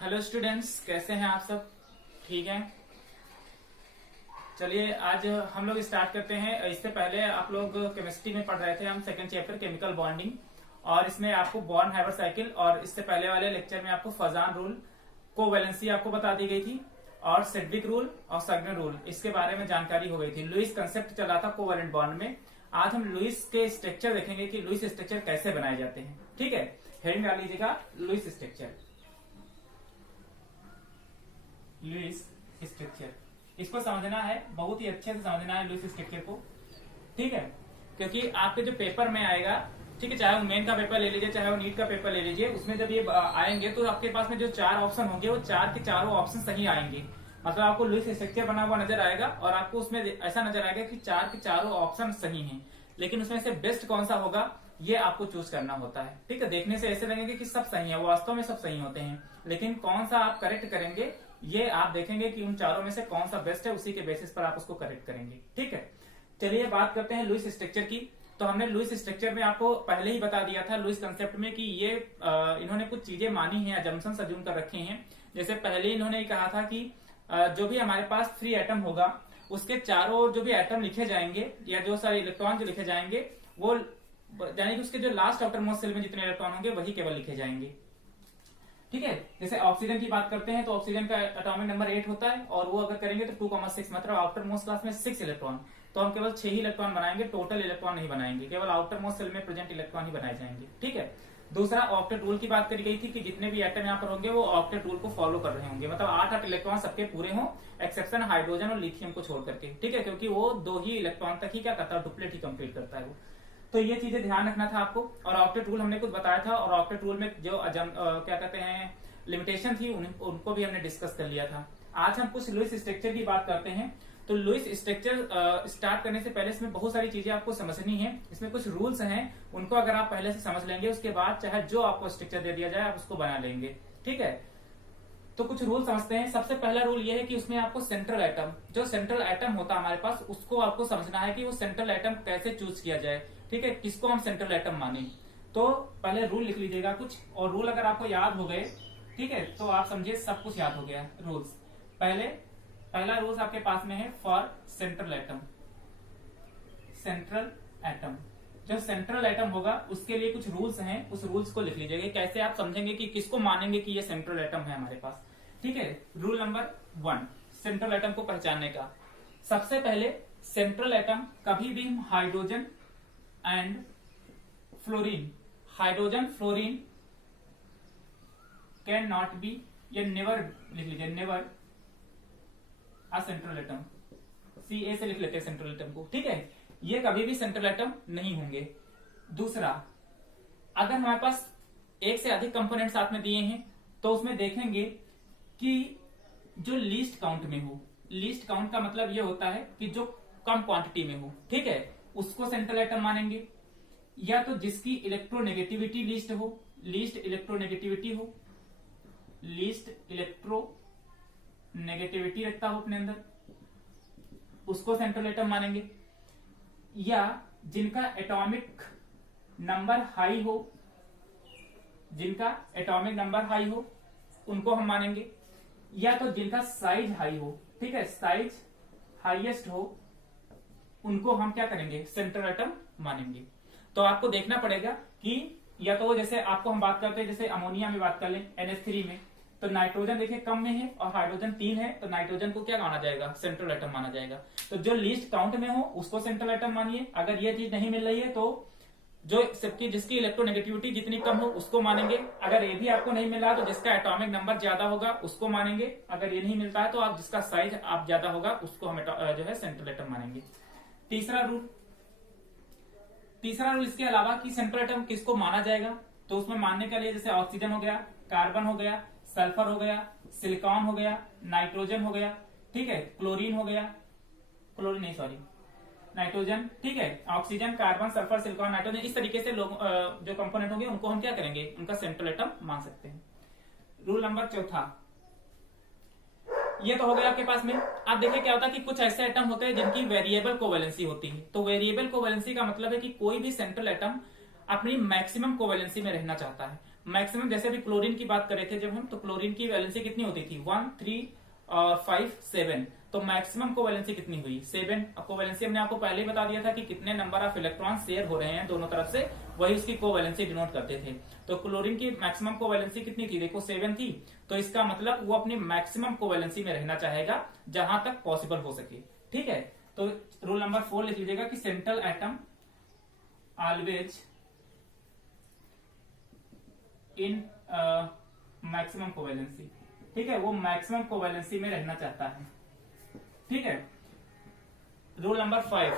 Hello students, कैसे हैं आप सब? ठीक हैं? चलिए आज हम लोग स्टार्ट करते हैं। इससे पहले आप लोग केमिस्ट्री में पढ़ रहे थे, हम सेकंड चैप्टर केमिकल बॉन्डिंग, और इसमें आपको बॉर्न हाइबर साइकिल और इससे पहले वाले लेक्चर में आपको फजान रूल, कोवैलेंसी आपको बता दी गई थी, और सेडविक रूल और सगनर रूल इसके बारे में जानकारी हो गई थी। लुईस कंसेप्ट चला था कोवैलेंट बॉन्ड में। आज हम लुईस के स्ट्रक्चर देखेंगे कि लुईस स्ट्रक्चर कैसे बनाए जाते हैं। ठीक है, हेडिंग डाल लीजिएगा लुईस स्ट्रक्चर। लुईस स्ट्रक्चर इसको समझना है, बहुत ही अच्छे से समझना है लुईस स्ट्रक्चर को। ठीक है, क्योंकि आपके जो पेपर में आएगा, ठीक है, चाहे वो मेन का पेपर ले लीजिए चाहे वो नीट का पेपर ले लीजिए, उसमें जब ये आएंगे तो आपके पास में जो 4 ऑप्शन होंगे वो 4 के चारों ऑप्शन सही आएंगे। मतलब आपको लुईस स्ट्रक्चर बना हुआ नजर आएगा और आपको उसमें ऐसा नजर आएगा कि 4 के चारों ऑप्शन सही हैं, लेकिन उसमें से बेस्ट कौन सा होगा ये आपको चूज करना होता है। ठीक है, देखने से ऐसे लगेंगे कि सब सही है, वास्तव में सब सही होते हैं, लेकिन कौन सा आप करेक्ट करेंगे ये आप देखेंगे कि उन चारों में से कौन सा बेस्ट है, उसी के बेसिस पर आप उसको करेक्ट करेंगे। ठीक है, चलिए बात करते हैं लुईस स्ट्रक्चर की। तो हमने लुईस स्ट्रक्चर में आपको पहले ही बता दिया था लुईस कंसेप्ट में कि ये इन्होंने कुछ चीजें मानी हैं, अजम्पशंस अज्यूम कर रखे हैं। जैसे पहले इन्होंने कहा था कि जो भी हमारे पास फ्री एटम होगा उसके चारों जो भी एटम लिखे जाएंगे या जो सारे इलेक्ट्रॉन जो लिखे जाएंगे वो यानी कि उसके जो लास्ट आउटर मोस्ट सेल में जितने इलेक्ट्रॉन होंगे वही केवल लिखे जाएंगे। ठीक है, जैसे ऑक्सीजन की बात करते हैं तो ऑक्सीजन का एटॉमिक नंबर 8 होता है, और वो अगर करेंगे तो 2,6 मतलब आउटर मोस्ट क्लास में 6 इलेक्ट्रॉन, तो हम केवल 6 ही इलेक्ट्रॉन बनाएंगे, टोटल इलेक्ट्रॉन नहीं बनाएंगे, केवल आउटर मोस्ट सेल में प्रेजेंट इलेक्ट्रॉन ही बनाए जाएंगे। ठीक है, दूसरा ऑक्टेट रूल की बात करी गई थी कि जितने भी एटम यहाँ पर होंगे वो ऑक्टेट रूल को फॉलो कर रहे होंगे, मतलब 8 इलेक्ट्रॉन सबके पूरे हों, एक्सेप्शन हाइड्रोजन और लिथियम को छोड़ करके। ठीक है, क्योंकि वो 2 ही इलेक्ट्रॉन तक ही क्या करता है, डुप्लेट ही कंप्लीट करता है वो। तो ये चीजें ध्यान रखना था आपको। और ऑक्टेट रूल हमने कुछ बताया था, और ऑक्टेट रूल में जो क्या कहते हैं लिमिटेशन थी उनको भी हमने डिस्कस कर लिया था। आज हम कुछ लुईस स्ट्रक्चर की बात करते हैं। तो लुईस स्ट्रक्चर स्टार्ट करने से पहले इसमें बहुत सारी चीजें आपको समझनी है। इसमें कुछ रूल्स हैं, उनको अगर आप पहले से समझ लेंगे उसके बाद चाहे जो आपको स्ट्रक्चर दे दिया जाए आप उसको बना लेंगे। ठीक है, तो कुछ रूल समझते हैं। सबसे पहला रूल ये है कि उसमें आपको सेंट्रल एटम, जो सेंट्रल एटम होता है हमारे पास, उसको आपको समझना है कि वो सेंट्रल एटम कैसे चूज किया जाए। ठीक है, किसको हम सेंट्रल एटम माने। तो पहले रूल लिख लीजिएगा कुछ, और रूल अगर आपको याद हो गए, ठीक है, तो आप समझिए सब कुछ याद हो गया। रूल्स पहला रूल्स आपके पास में है for central atom. Central atom, जो सेंट्रल एटम होगा उसके लिए कुछ रूल्स हैं, उस रूल्स को लिख लीजिएगा। कैसे आप समझेंगे कि किसको मानेंगे कि ये सेंट्रल एटम है हमारे पास। ठीक है, रूल नंबर 1 सेंट्रल एटम को पहचानने का। सबसे पहले सेंट्रल एटम कभी भी हम hydrogen and fluorine, hydrogen fluorine can not be, ये नेवर लिख लीजिए, never a central atom. CA से लिख लेते हैं सेंट्रल एटम को। ठीक है, ये कभी भी सेंट्रल एटम नहीं होंगे। दूसरा, अगर हमारे पास एक से अधिक कंपोनेंट साथ में दिए हैं तो उसमें देखेंगे कि जो लीस्ट काउंट में हो, लीस्ट काउंट का मतलब ये होता है कि जो कम क्वांटिटी में हो, ठीक है, उसको सेंट्रल एटम मानेंगे। या तो जिसकी इलेक्ट्रोनेगेटिविटी लीस्ट हो, लीस्ट इलेक्ट्रोनेगेटिविटी हो, लीस्ट इलेक्ट्रो नेगेटिविटी रखता हो अपने अंदर, उसको सेंट्रल एटम मानेंगे। या जिनका एटॉमिक नंबर हाई हो, जिनका एटॉमिक नंबर हाई हो उनको हम मानेंगे। या तो जिनका साइज हाई हो, ठीक है, साइज हाईएस्ट हो, उनको हम क्या करेंगे, सेंट्रल एटम मानेंगे। तो आपको देखना पड़ेगा कि या तो जैसे आपको हम बात करते हैं, जैसे अमोनिया में बात कर लें, NH3 में, तो नाइट्रोजन देखिए कम में है और हाइड्रोजन 3 है, तो नाइट्रोजन को क्या माना जाएगा, सेंट्रल एटम माना जाएगा। तो जो लीस्ट काउंट में हो उसको सेंट्रल एटम मानिए। अगर ये चीज नहीं मिल रही है तो जो सबकी जिसकी इलेक्ट्रोनेगेटिविटी जितनी कम हो उसको मानेंगे। अगर ये भी आपको नहीं मिल रहा तो जिसका एटॉमिक नंबर ज्यादा होगा उसको मानेंगे। अगर ये नहीं मिलता है तो आप जिसका साइज आप ज्यादा होगा उसको हम जो है सेंट्रल एटम मानेंगे। तीसरा रूल इसके अलावा कि सेंट्रल एटम किसको माना जाएगा, तो उसमें मानने के लिए जैसे ऑक्सीजन हो गया, कार्बन हो गया, सल्फर हो गया, सिलिकॉन हो गया, नाइट्रोजन हो गया, ठीक है, क्लोरीन हो गया, क्लोरीन नहीं सॉरी नाइट्रोजन, ठीक है, oxygen, carbon, sulphur, silicon, nitrogen, इस तरीके से लोग जो कंपोनेंट होंगे उनको हम क्या करेंगे, उनका सेंट्रल एटम मान सकते हैं। रूल नंबर 4, ये तो हो गया आपके पास में। आप देखिए क्या होता है कि कुछ ऐसे एटम होते हैं जिनकी वेरिएबल कोवैलेंसी होती है। तो वेरिएबल कोवैलेंसी का मतलब है कि कोई भी सेंट्रल एटम अपनी मैक्सिमम कोवैलेंसी में रहना चाहता है। मैक्सिमम, जैसे अभी क्लोरीन की बात कर रहे थे जब हम, तो क्लोरीन की वैलेंसी कितनी होती थी 1 3 और 5 7, तो मैक्सिमम कोवैलेंसी कितनी हुई 7। अब कोवैलेंसी हमने आपको पहले ही बता दिया था कि कितने नंबर ऑफ इलेक्ट्रॉन शेयर हो रहे हैं दोनों तरफ से, वही उसकी कोवैलेंसी डिनोट करते थे। तो क्लोरीन की मैक्सिमम कोवैलेंसी कितनी थी, देखो 7 थी, तो इसका मतलब वो अपनी मैक्सिमम कोवैलेंसी में रहना चाहेगा जहां तक पॉसिबल हो सके। ठीक है, तो रूल नंबर 4 लिख लीजिएगा कि central atom always in maximum covalency. ठीक है, वो मैक्सिमम कोवैलेंसी में रहना चाहता है। ठीक है, रूल नंबर 5।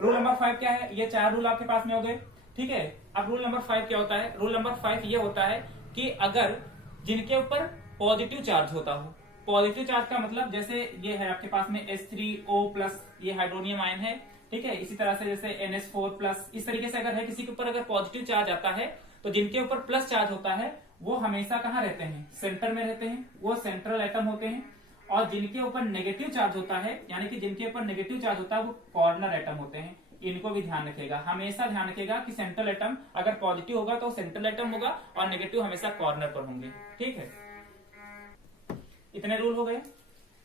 रूल नंबर 5 क्या है, ये 4 रूल आपके पास में हो गए। ठीक है, अब रूल नंबर 5 क्या होता है, रूल नंबर 5 ये होता है कि अगर जिनके ऊपर पॉजिटिव चार्ज होता हो, पॉजिटिव चार्ज का मतलब जैसे ये है आपके पास में H3O+, ये हाइड्रोनियम आयन है। ठीक है, इसी तरह से जैसे NH4+, इस तरीके से अगर है किसी के ऊपर अगर पॉजिटिव चार्ज आता है, तो जिनके ऊपर प्लस चार्ज होता है वो हमेशा कहाँ रहते हैं, सेंटर में रहते हैं, वो सेंट्रल एटम होते हैं। और जिनके ऊपर नेगेटिव चार्ज होता है, यानी कि जिनके ऊपर नेगेटिव चार्ज होता है, वो कॉर्नर एटम होते हैं। इनको भी ध्यान रखेगा, हमेशा ध्यान रखेगा कि सेंट्रल एटम अगर पॉजिटिव होगा तो सेंट्रल एटम होगा और नेगेटिव हमेशा कॉर्नर पर होंगे। ठीक है, इतने रूल हो गए।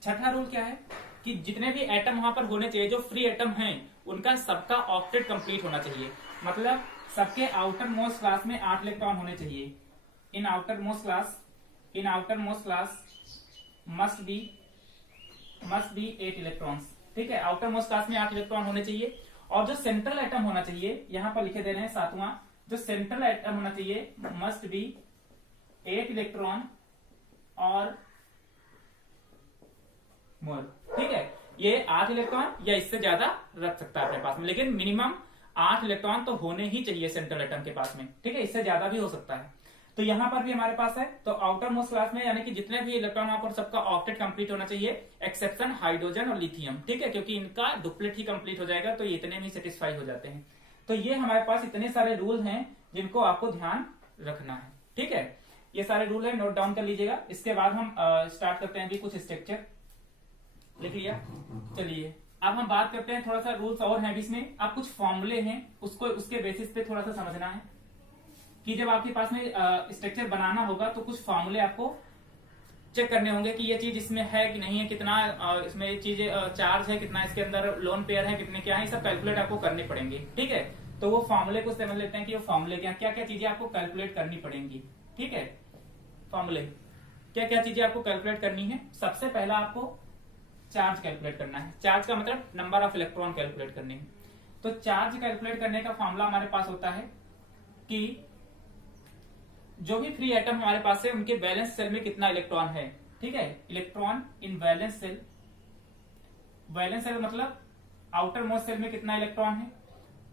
छठा रूल क्या है कि जितने भी एटम वहां पर होने चाहिए, जो फ्री एटम हैं, उनका सबका ऑक्टेट कंप्लीट होना चाहिए। मतलब सबके आउटर मोस्ट क्लास में 8 इलेक्ट्रॉन होने चाहिए। इन outer most class must be 8 electrons. ठीक है, आउटर मोस्ट क्लास में 8 इलेक्ट्रॉन होने चाहिए। और जो सेंट्रल एटम होना चाहिए, यहां पर लिखे दे रहे हैं 7वां, जो सेंट्रल एटम होना चाहिए मस्ट बी 8 इलेक्ट्रॉन और मोर। ठीक है, ये 8 इलेक्ट्रॉन या इससे ज्यादा रख सकता है अपने पास में, लेकिन मिनिमम 8 इलेक्ट्रॉन तो होने ही चाहिए सेंट्रल एटम के पास में। ठीक है, इससे ज्यादा भी हो सकता है। तो यहां पर भी हमारे पास है, तो आउटर मोस्ट क्लास में यानी कि जितने भी इलेक्ट्रॉन वहां पर सबका ऑक्टेट कंप्लीट होना चाहिए, एक्सेप्शन हाइड्रोजन और लिथियम। ठीक है, क्योंकि इनका डुप्लेट ही कंप्लीट हो जाएगा, तो ये इतने में सेटिस्फाई हो जाते हैं। तो ये हमारे पास इतने सारे रूल हैं जिनको आपको ध्यान रखना है। ठीक है, ये सारे रूल है, नोट डाउन कर लीजिएगा। इसके बाद हम स्टार्ट करते हैं भी कुछ स्ट्रक्चर। लिख लिया, चलिए अब हम बात करते हैं, थोड़ा सा रूल्स और हैं इसमें। अब कुछ फॉर्मूले हैं, उसको उसके बेसिस पे थोड़ा सा समझना है कि जब आपके पास में स्ट्रक्चर बनाना होगा तो कुछ फॉर्मूले आपको चेक करने होंगे कि ये चीज इसमें है कि नहीं है, कितना इसमें ये चीज चार्ज है, कितना इसके अंदर लोन पेयर है, कितने क्या है, ये सब कैलकुलेट आपको करने पड़ेंगे। ठीक है, तो वो फॉर्मूले को समझ लेते हैं कि वो फॉर्मूले क्या क्या चीजें आपको कैलकुलेट करनी पड़ेंगी। ठीक है, फॉर्मूले क्या क्या चीजें आपको कैलकुलेट करनी है। सबसे पहला आपको चार्ज कैलकुलेट करना है। चार्ज का मतलब नंबर ऑफ इलेक्ट्रॉन कैलकुलेट करने हैं। तो चार्ज कैलकुलेट करने का फॉर्मूला हमारे पास होता है कि जो भी फ्री एटम हमारे पास है उनके वैलेंस सेल में कितना इलेक्ट्रॉन है। ठीक है, electron in valence shell, valence shell मतलब आउटर मोस्ट सेल में कितना इलेक्ट्रॉन है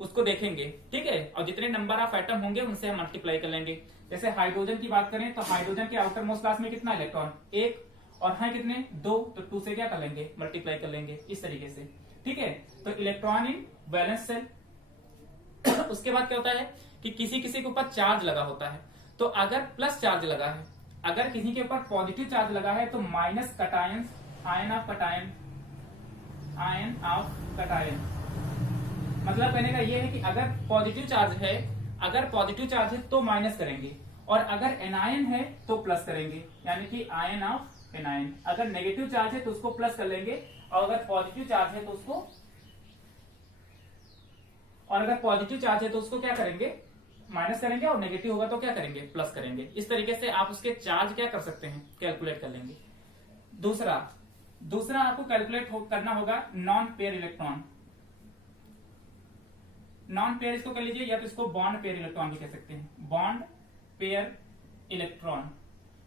उसको देखेंगे। ठीक है, और जितने नंबर ऑफ एटम होंगे उनसे हम मल्टीप्लाई कर लेंगे। जैसे हाइड्रोजन की बात करें तो हाइड्रोजन के आउटर मोस्ट क्लास में कितना इलेक्ट्रॉन, 1, और है कितने 2, तो 2 से क्या कर लेंगे, मल्टीप्लाई कर लेंगे, इस तरीके से। ठीक है, तो इलेक्ट्रॉन इन वैलेंस सेल। उसके बाद क्या होता है कि किसी किसी के ऊपर चार्ज लगा होता है, तो अगर प्लस चार्ज लगा है, अगर किसी के ऊपर पॉजिटिव चार्ज लगा है तो minus cation, ion of cation, मतलब कहने का ये है कि अगर पॉजिटिव चार्ज है तो माइनस करेंगे, और अगर एनायन है तो प्लस करेंगे, यानी कि आयन ऑफ एनायन। अगर नेगेटिव चार्ज है तो उसको प्लस कर लेंगे, और अगर पॉजिटिव चार्ज है तो उसको क्या करेंगे, माइनस करेंगे, और नेगेटिव होगा तो क्या करेंगे, प्लस करेंगे। इस तरीके से आप उसके चार्ज क्या कर सकते हैं, कैलकुलेट कर लेंगे। दूसरा आपको कैलकुलेट करना होगा non pair electron. Non pair इसको कर लीजिए, या तो इसको बॉन्ड पेयर इलेक्ट्रॉन भी कह सकते हैं, बॉन्ड पेयर इलेक्ट्रॉन।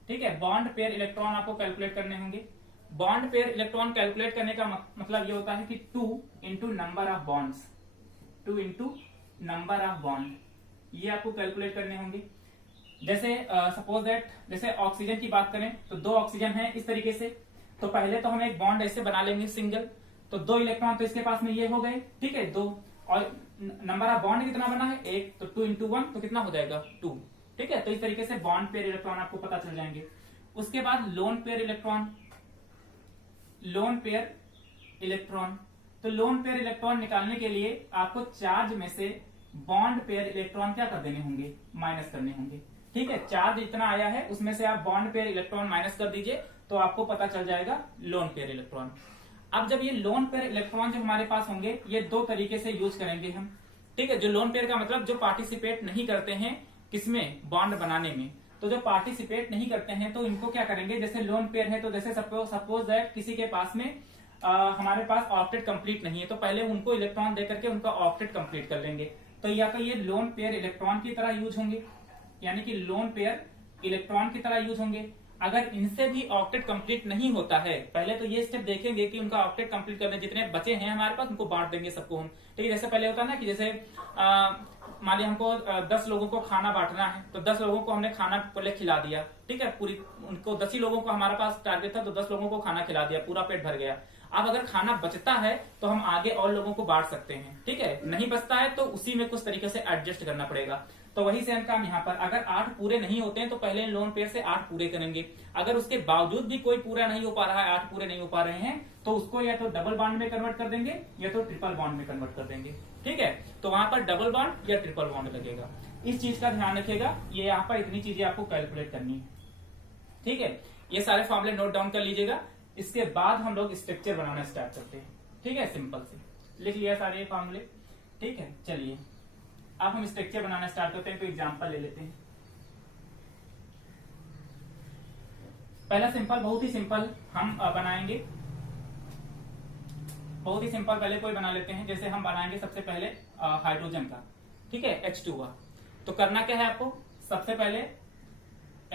ठीक है, बॉन्ड पेयर इलेक्ट्रॉन आपको कैलकुलेट करने होंगे। बॉन्ड पेयर इलेक्ट्रॉन कैलकुलेट करने का मतलब ये होता है कि 2 into number of bonds, 2 into number of bond, ये आपको कैलकुलेट करने होंगे। जैसे सपोज दैट, जैसे ऑक्सीजन की बात करें तो 2 ऑक्सीजन है इस तरीके से, तो पहले तो हम एक बॉन्ड ऐसे बना लेंगे सिंगल, तो 2 इलेक्ट्रॉन तो इसके पास में ये हो गए। ठीक है, 2, और नंबर ऑफ बॉन्ड कितना बना है 1, तो 2 इंटू 1 तो कितना हो जाएगा 2। ठीक है, तो इस तरीके से बॉन्ड पेयर इलेक्ट्रॉन आपको पता चल जाएंगे। उसके बाद लोन पेयर इलेक्ट्रॉन, तो लोन पेयर इलेक्ट्रॉन निकालने के लिए आपको चार्ज में से बॉन्ड पेयर इलेक्ट्रॉन क्या कर देने होंगे, माइनस करने होंगे। ठीक है, चार्ज इतना आया है उसमें से आप बॉन्ड पेयर इलेक्ट्रॉन माइनस कर दीजिए तो आपको पता चल जाएगा लोन पेयर इलेक्ट्रॉन। अब जब ये लोन पेयर इलेक्ट्रॉन जब हमारे पास होंगे, ये दो तरीके से यूज करेंगे हम। ठीक है, जो लोन पेयर का मतलब जो पार्टिसिपेट नहीं करते हैं किसमें, बॉन्ड बनाने में। तो जो पार्टिसिपेट नहीं करते हैं तो इनको क्या करेंगे, जैसे लोन पेयर है तो जैसे सपोज दैट किसी के पास में हमारे पास ऑक्टेट कंप्लीट नहीं है तो पहले उनको इलेक्ट्रॉन दे करके उनका ऑक्टेट कंप्लीट कर लेंगे। तो या तो ये लोन पेयर इलेक्ट्रॉन की तरह यूज होंगे, यानी कि लोन पेयर इलेक्ट्रॉन की तरह यूज होंगे। अगर इनसे भी ऑक्टेट कंप्लीट नहीं होता है, पहले तो ये स्टेप देखेंगे कि उनका ऑक्टेट कंप्लीट करने जितने बचे हैं हमारे पास उनको बांट देंगे सबको हम। ठीक है, जैसे पहले होता है ना कि जैसे मान लिया हमको 10 लोगों को खाना बांटना है तो 10 लोगों को हमने खाना पहले खिला दिया। ठीक है, पूरी उनको 10 ही लोगों को हमारा पास टारगेट था तो 10 लोगों को खाना खिला दिया, पूरा पेट भर गया। अब अगर खाना बचता है तो हम आगे और लोगों को बांट सकते हैं। ठीक है, नहीं बचता है तो उसी में कुछ तरीके से एडजस्ट करना पड़ेगा। तो वही सेम काम यहाँ पर, अगर 8 पूरे नहीं होते हैं तो पहले लोन पेयर से 8 पूरे करेंगे। अगर उसके बावजूद भी कोई पूरा नहीं हो पा रहा है, 8 पूरे नहीं हो पा रहे हैं, तो उसको या तो डबल बॉन्ड में कन्वर्ट कर देंगे या तो ट्रिपल बॉन्ड में कन्वर्ट कर देंगे। ठीक है, तो वहां पर डबल बॉन्ड या ट्रिपल बॉन्ड लगेगा। इस चीज का ध्यान रखिएगा, ये यहाँ पर इतनी चीजें आपको कैलकुलेट करनी है। ठीक है, ये सारे फॉर्मूले नोट डाउन कर लीजिएगा। इसके बाद हम लोग स्ट्रक्चर बनाना स्टार्ट करते हैं। ठीक है, सिंपल से लिख लिया सारे फॉर्मूले। ठीक है, चलिए अब हम स्ट्रक्चर बनाना स्टार्ट करते हैं। तो एग्जांपल ले लेते हैं। पहला सिंपल, बहुत ही सिंपल हम बनाएंगे, बहुत ही सिंपल पहले कोई बना लेते हैं। जैसे हम बनाएंगे सबसे पहले हाइड्रोजन का। ठीक है, H2 तो करना क्या है आपको, सबसे पहले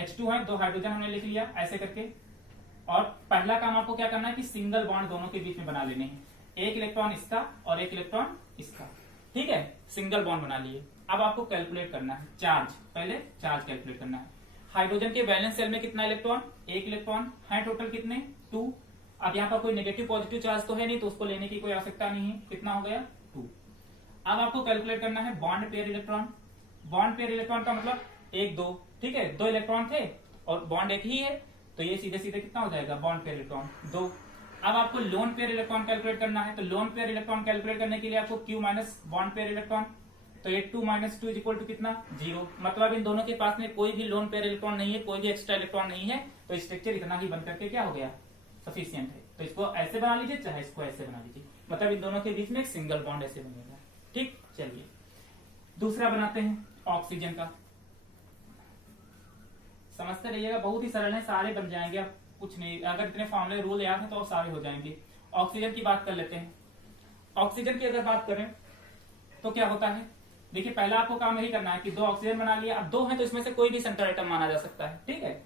H2 है, 2 हाइड्रोजन हमने लिख लिया ऐसे करके। और पहला काम आपको क्या करना है कि सिंगल बॉन्ड दोनों के बीच में बना लेने हैं, एक इलेक्ट्रॉन इसका और एक इलेक्ट्रॉन इसका। ठीक है, सिंगल बॉन्ड बना लिए। अब आपको कैलकुलेट करना है चार्ज, पहले चार्ज कैलकुलेट करना है। हाइड्रोजन के वैलेंस शेल में कितना इलेक्ट्रॉन, एक इलेक्ट्रॉन है, टोटल कितने 2। अब यहाँ पर कोई नेगेटिव पॉजिटिव चार्ज तो है नहीं तो उसको लेने की कोई आवश्यकता नहीं है। कितना हो गया 2। अब आपको कैलकुलेट करना है bond pair electron. Bond pair electron का मतलब 1 2। ठीक है, 2 इलेक्ट्रॉन थे और बॉन्ड एक ही है तो ये सीधे सीधे कितना हो जाएगा, बॉन्ड पेयर इलेक्ट्रॉन 2। अब आपको लोन पेयर इलेक्ट्रॉन कैलकुलेट करना है। तो लोन पेयर इलेक्ट्रॉन कैलकुलेट करने के लिए आपको Q minus bond pair electron, तो ये 2 माइनस 2 इक्वल टू कितना 0। मतलब इन दोनों के पास में कोई भी लोन पेयर इलेक्ट्रॉन नहीं है, कोई भी एक्स्ट्रा इलेक्ट्रॉन नहीं है, तो स्ट्रक्चर इतना ही बन करके क्या हो गया, सफिशियंट है। तो इसको ऐसे बना लीजिए चाहे इसको ऐसे बना लीजिए, मतलब इन दोनों के बीच में एक सिंगल बॉन्ड ऐसे बनेगा। ठीक, चलिए दूसरा बनाते हैं ऑक्सीजन का। समझते रहिएगा, बहुत ही सरल है, सारे बन जाएंगे। अब कुछ नहीं, अगर इतने फॉर्मूले रूल याद है तो सारे हो जाएंगे। ऑक्सीजन की बात कर लेते हैं। ऑक्सीजन की अगर बात करें तो क्या होता है, देखिए पहला आपको काम यही करना है कि 2 ऑक्सीजन बना लिया। अब 2 है तो इसमें से कोई भी सेंट्रल एटम माना जा सकता है। ठीक है,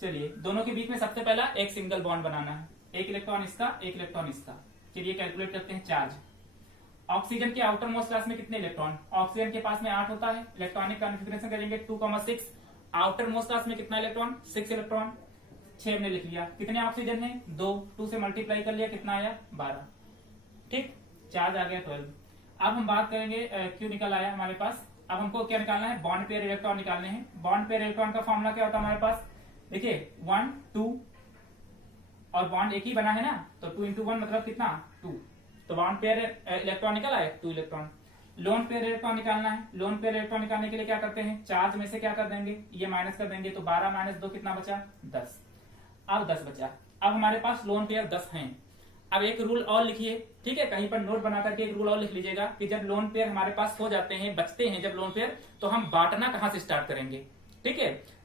चलिए दोनों के बीच में सबसे पहला एक सिंगल बॉन्ड बनाना है, एक इलेक्ट्रॉन इसका एक इलेक्ट्रॉन इसका। चलिए कैलकुलेट करते हैं चार्ज। ऑक्सीजन के आउटर मोस्ट क्लास में कितने इलेक्ट्रॉन, ऑक्सीजन के पास में 8 होता है। इलेक्ट्रॉनिक कॉन्फिगरेशन करेंगे 2,6। आउटर मोस्ट क्लास में कितना इलेक्ट्रॉन, 6 इलेक्ट्रॉन, 6 हमने लिख लिया। कितने ऑक्सीजन है 2 से मल्टीप्लाई कर लिया, कितना आया 12। ठीक, चार्ज आ गया 12। अब हम बात करेंगे क्यों निकल आया हमारे पास। अब हमको क्या निकालना है, बॉन्ड पेयर इलेक्ट्रॉन निकालने हैं। बॉन्ड पेयर इलेक्ट्रॉन का फॉर्मूला क्या होता है हमारे पास, देखिए 1 2 और बॉन्ड एक ही बना है ना, तो 2 into 1 मतलब कितना 2। तो बॉन्ड पेयर इलेक्ट्रॉन निकल आए 2 इलेक्ट्रॉन। लोन पेयर इलेक्ट्रॉन निकालना है। लोन पेयर इलेक्ट्रॉन निकालने के लिए क्या करते हैं, चार्ज में से क्या कर देंगे, ये माइनस कर देंगे। तो 12 माइनस 2 कितना बचा 10। अब 10 बचा। अब हमारे पास लोन पेयर 10 हैं। अब एक रूल और लिखिए, ठीक है, कहीं पर नोट बना करके एक रूल और लिख लीजिएगा कि जब लोन पेयर हमारे पास हो जाते हैं, बचते हैं जब लोन पेयर, तो हम बांटना कहां से स्टार्ट करेंगे। ठीक है,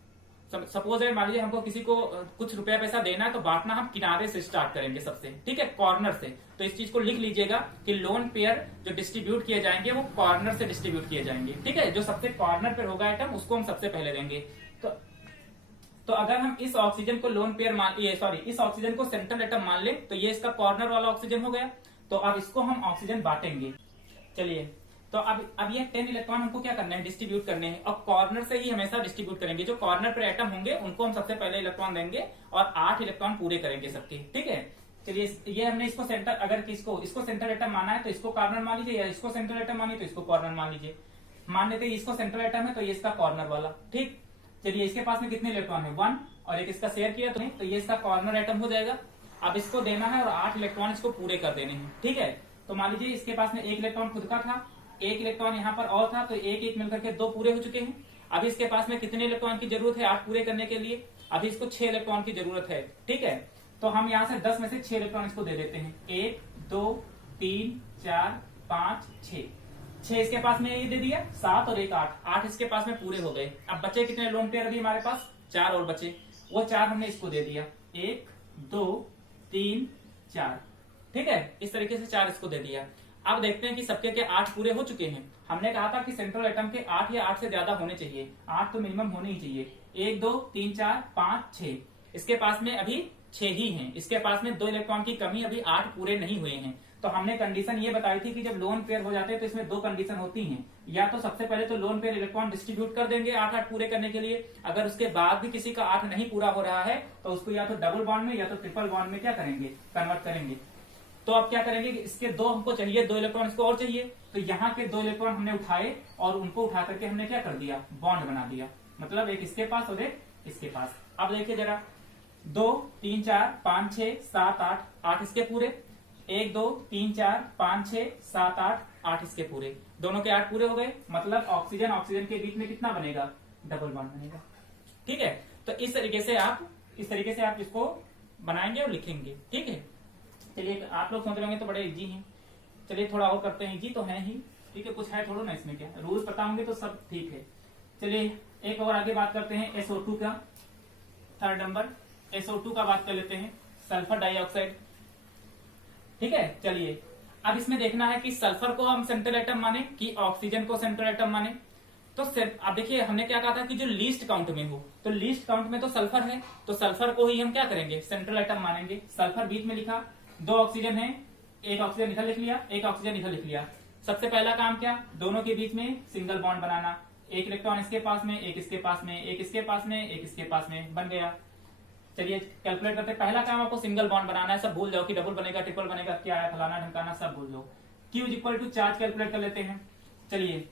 सपोज मान लीजिए हमको किसी को कुछ रुपया पैसा देना है तो बांटना हम किनारे से स्टार्ट करेंगे सबसे। ठीक है, कॉर्नर से। तो इस चीज को लिख लीजिएगा कि लोन पेयर जो डिस्ट्रीब्यूट किए जाएंगे वो कॉर्नर से डिस्ट्रीब्यूट किए जाएंगे। ठीक है, जो सबसे कॉर्नर पे होगा आइटम उसको हम सबसे पहले देंगे। तो अगर हम इस ऑक्सीजन को लोन पेयर मान लिए, सॉरी इस ऑक्सीजन को सेंट्रल एटम मान ले, तो ये इसका कॉर्नर वाला ऑक्सीजन हो गया। तो अब इसको हम ऑक्सीजन बांटेंगे। चलिए, तो अब ये 10 इलेक्ट्रॉन हमको क्या करना है, डिस्ट्रीब्यूट करने हैं। और कॉर्नर से ही हमेशा डिस्ट्रीब्यूट करेंगे। जो कॉर्नर पर एटम होंगे उनको हम सबसे पहले इलेक्ट्रॉन देंगे और 8 इलेक्ट्रॉन पूरे करेंगे सबके। ठीक है, चलिए ये हमने इसको सेंटर, अगर इसको सेंट्रल एटम माना है तो इसको कॉर्नर मान लीजिए, या इसको सेंट्रल एटम मानिए तो इसको कॉर्नर मान लीजिए। मान लेते हैं इसको सेंट्रल एटम है तो ये इसका कॉर्नर वाला। ठीक, चलिए इसके पास में कितने इलेक्ट्रॉन है 1 और एक इसका शेयर किया तो ये इसका कॉर्नर एटम हो जाएगा। अब इसको देना है और 8 इलेक्ट्रॉन इसको पूरे कर देने हैं। ठीक है, तो मान लीजिए इसके पास में 1 इलेक्ट्रॉन खुद का था एक इलेक्ट्रॉन यहाँ पर और था, तो एक एक मिलकर के 2 पूरे हो चुके हैं। अभी इसके पास में कितने इलेक्ट्रॉन की जरूरत है 8 पूरे करने के लिए? अभी इसको 6 इलेक्ट्रॉन की जरूरत है। ठीक है, तो हम यहाँ से 10 में से 6 इलेक्ट्रॉन इसको दे देते हैं। 1 2 3 4 5 6 इसके पास में ये दे दिया, 7 और 1 8 इसके पास में पूरे हो गए। अब बचे कितने लोन पेयर? अभी हमारे पास 4 और बचे, वो 4 हमने इसको दे दिया। 1 2 3 4, ठीक है, इस तरीके से 4 इसको दे दिया। अब देखते हैं कि सबके के 8 पूरे हो चुके हैं। हमने कहा था कि सेंट्रल एटम के 8 या 8 से ज्यादा होने चाहिए, 8 तो मिनिमम होने ही चाहिए। 1 2 3 4 5 6 इसके पास में अभी 6 ही हैं। इसके पास में 2 इलेक्ट्रॉन की कमी, अभी 8 पूरे नहीं हुए हैं। तो हमने कंडीशन ये बताई थी कि जब लोन पेयर हो जाते हैं तो इसमें 2 कंडीशन होती हैं। या तो सबसे पहले तो लोन पेयर इलेक्ट्रॉन डिस्ट्रीब्यूट कर देंगे 8 पूरे करने के लिए। अगर उसके बाद भी किसी का 8 नहीं पूरा हो रहा है तो उसको या तो डबल बॉन्ड में या तो ट्रिपल बॉन्ड में क्या करेंगे, कन्वर्ट करेंगे। तो अब क्या करेंगे कि इसके 2 हमको चाहिए, 2 इलेक्ट्रॉन इसको और चाहिए, तो यहाँ के 2 इलेक्ट्रॉन हमने उठाए और उनको उठा करके हमने क्या कर दिया, बॉन्ड बना दिया। मतलब एक इसके पास और एक इसके पास। अब देखिए जरा, 2 3 4 5 6 7 8 8 इसके पूरे, 1 2 3 4 5 6 7 8 8 इसके पूरे, दोनों के 8 पूरे हो गए। मतलब ऑक्सीजन ऑक्सीजन के बीच में कितना बनेगा, डबल बॉन्ड बनेगा। ठीक है, तो इस तरीके से आप इसको बनाएंगे और लिखेंगे। ठीक है, चलिए आप लोग समझ रहे तो बड़े इजी हैं। चलिए थोड़ा और करते हैं, इजी तो है ही। ठीक है, कुछ है थोड़ा ना इसमें, क्या रूल्स पता होंगे तो सब ठीक है। चलिए एक और आगे बात करते हैं SO2 का। 3rd नंबर SO2 का बात कर लेते हैं, सल्फर डाइऑक्साइड। ठीक है, चलिए अब इसमें देखना है कि सल्फर को हम सेंट्रल एटम माने कि ऑक्सीजन को सेंट्रल एटम माने। तो अब देखिए हमने क्या कहा था कि जो लीस्ट काउंट में हो, तो लीस्ट काउंट में तो सल्फर है, तो सल्फर को ही हम क्या करेंगे, सेंट्रल एटम मानेंगे। सल्फर बीच में लिखा, 2 ऑक्सीजन है, एक ऑक्सीजन इधर लिख लिया, एक ऑक्सीजन इधर लिख लिया। सबसे पहला काम क्या, दोनों के बीच में सिंगल बॉन्ड बनाना। एक इलेक्ट्रॉन इसके पास में, एक इसके पास में, एक इसके पास में, एक इसके पास में, बन गया। चलिए कैलकुलेट करते हैं। पहला काम आपको सिंगल बॉन्ड बनाना है। सब भूल जाओ कि डबल बनेगा, ट्रिपल बनेगा, क्या है, फलाना ढमकाना, सब भूल जाओ। Q equal to charge calculate कर लेते हैं। चलिए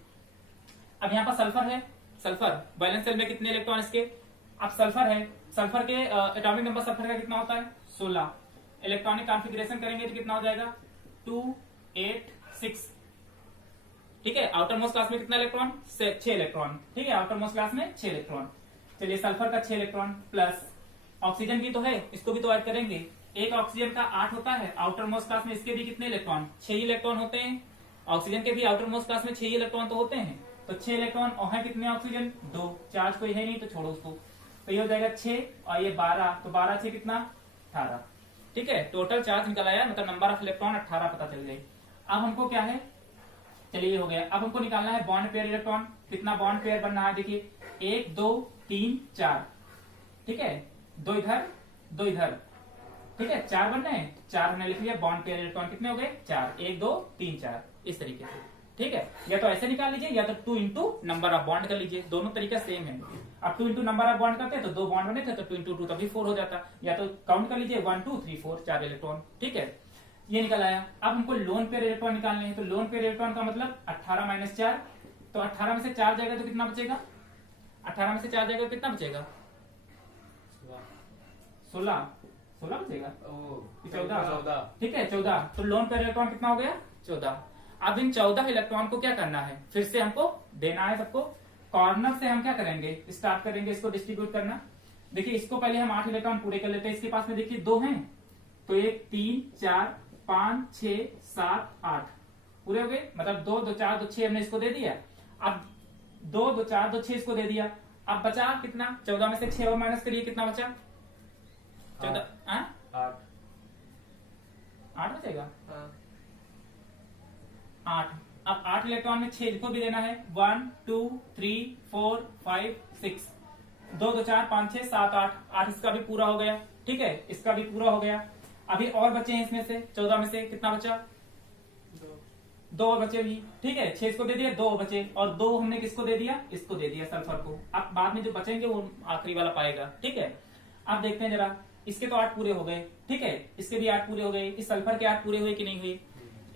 अब यहाँ पर सल्फर है, सल्फर बैलेंस सेल में कितने इलेक्ट्रॉन इसके, अब सल्फर है, सल्फर के एटॉमिक नंबर सल्फर का कितना होता है, 16। इलेक्ट्रॉनिक कॉन्फ़िगरेशन करेंगे तो कितना हो जाएगा, 2 8 6। ठीक है, आउटर मोस्ट क्लास में कितना इलेक्ट्रॉन, 6 इलेक्ट्रॉन। ठीक है, आउटर मोस्ट क्लास में 6 इलेक्ट्रॉन। चलिए सल्फर का 6 इलेक्ट्रॉन प्लस ऑक्सीजन भी तो है, इसको भी तो ऐड करेंगे। एक ऑक्सीजन का 8 होता है, आउटर मोस्ट क्लास में इसके भी कितने इलेक्ट्रॉन, 6 ही इलेक्ट्रॉन होते हैं। ऑक्सीजन के भी आउटर मोस्ट क्लास में 6 ही इलेक्ट्रॉन तो होते हैं। तो 6 इलेक्ट्रॉन और है कितने ऑक्सीजन, 2। चार्ज कोई है नहीं तो छोड़ो उसको, तो ये हो जाएगा 6 और ये 12, तो 12 6 कितना, 18। ठीक है, टोटल चार्ज निकल आया, मतलब नंबर ऑफ इलेक्ट्रॉन 18 पता चल गई। अब हमको क्या है, चलिए ये हो गया। अब हमको निकालना है बॉन्ड पेयर इलेक्ट्रॉन, कितना बॉन्ड पेयर बनना है, देखिए 1 2 3 4। ठीक है, 2 इधर 2 इधर, ठीक है, 4 बनना है, 4 हमने लिख लिया। बॉन्ड पेयर इलेक्ट्रॉन कितने हो गए, 4, 1 2 3 4, इस तरीके से। ठीक है, या तो ऐसे निकाल लीजिए या तो 2 इंटू नंबर ऑफ बॉन्ड कर लीजिए, दोनों तरीका सेम है। अब 2 इंटू नंबर ऑफ बॉन्ड करते हैं तो 2 बॉन्ड बने थे, तो 2 इंटू 2 तभी 4 हो जाता, या तो काउंट कर लीजिए 1 2 3 4, 4 इलेक्ट्रॉन। ठीक है, ये निकल आया। अब हमको लोन पेयर इलेक्ट्रॉन निकालने हैं, तो लोन पेयर इलेक्ट्रॉन का मतलब 18 माइनस 4, तो 18 में से 4 जाएगा तो कितना बचेगा, 18 में से 4 जाएगा तो कितना बचेगा, 16 बचेगा, 14। ठीक है, 14। तो लोन पेयर इलेक्ट्रॉन कितना हो गया, 14। अब इन 14 इलेक्ट्रॉन को क्या करना है, फिर से हमको देना है सबको। कॉर्नर से हम क्या करेंगे, स्टार्ट करेंगे इसको डिस्ट्रीब्यूट करना। देखिए इसको पहले हम 8 इलेक्ट्रॉन पूरे कर लेते हैं। इसके पास में देखिए 2 हैं, तो 1 3 4 5 6 7 8 पूरे हो गए। मतलब 2 2 4 2 6 हमने इसको दे दिया। अब 2 2 4 2 6 इसको दे दिया। अब बचा कितना, 14 में से 6 और माइनस करिए, कितना बचा, 14 8 बचेगा, 8। अब 8 इलेक्ट्रॉन में 6 को भी देना है, 1 2 3 4 5 6, 2 2 4 5 6 7 8, 8 इसका भी पूरा हो गया। ठीक है, इसका भी पूरा हो गया। अभी और बचे हैं इसमें से, 14 में से कितना बचा, 2 और बचे भी। ठीक है, 6 इसको दे दिया, 2 बचे, और 2 हमने किसको दे दिया, इसको दे दिया, सल्फर को। अब बाद में जो बचेंगे वो आखिरी वाला पाएगा। ठीक है, अब देखते हैं जरा, इसके तो 8 पूरे हो गए। ठीक है, इसके भी 8 पूरे हो गए। इस सल्फर के 8 पूरे हुए कि नहीं हुए,